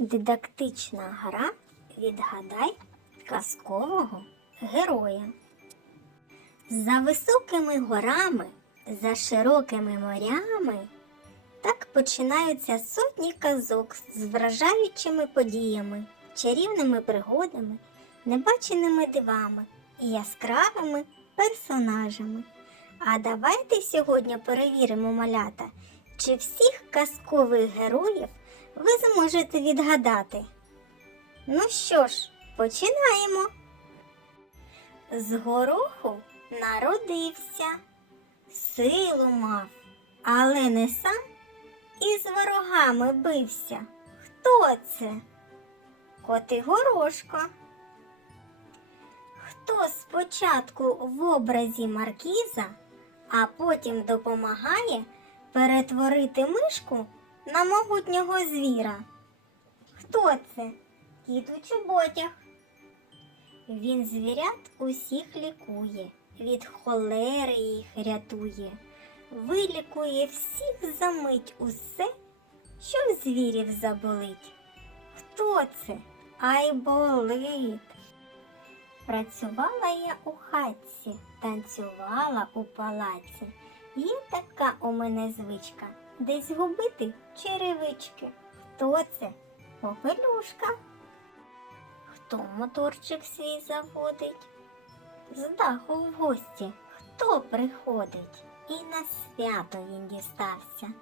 Дидактична гра Відгадай казкового героя. За високими горами, за широкими морями так починаються сотні казок з вражаючими подіями, чарівними пригодами, небаченими дивами і яскравими персонажами. А давайте сьогодні перевіримо малята, чи всіх казкових героїв ви зможете відгадати. Ну що ж, починаємо. З гороху народився, силу мав, але не сам і з ворогами бився. Хто це? Коти горошко. Хто спочатку в образі маркіза, а потім допомагає перетворити мишку на могутнього звіра? Хто це? Кіт у чоботях. Він звірят усіх лікує, від холери їх рятує, вилікує всіх за мить усе, що в звірів заболить. Хто це? Ай болить. Працювала я у хатці, танцювала у палаці. Є така у мене звичка десь губити черевички. Хто це? Попелюшка. Хто моторчик свій заводить? З даху в гості хто приходить? І на свято він дістався.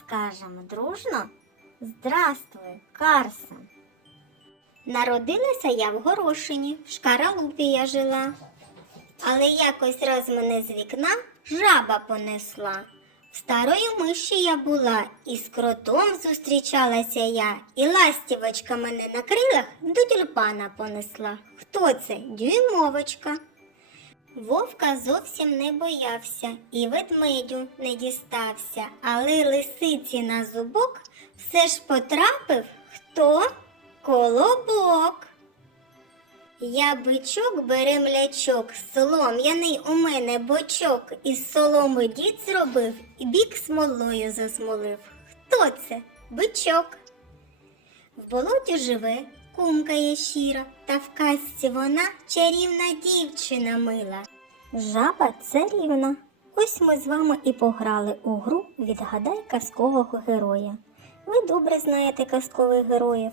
Скажем дружно Здравствуй, Карсон. Народилася я в Горошині, в шкаралупі я жила. Але якось раз мене з вікна жаба понесла. В старої миші я була, і з кротом зустрічалася я, і ластівочка мене на крилах до тюльпана понесла. Хто це? Дюймовочка. Вовка зовсім не боявся і ведмедю не дістався, але лисиці на зубок все ж потрапив хто? Колобок. Я бичок беремлячок, солом'яний у мене бочок, із соломи дід зробив і бік смолою засмолив. Хто це? Бичок. В болоті живе, кумка є щира, та в казці вона чарівна дівчина мила. Жаба царівна. Ось ми з вами і пограли у гру Відгадай казкового героя. Ви добре знаєте казкових героїв.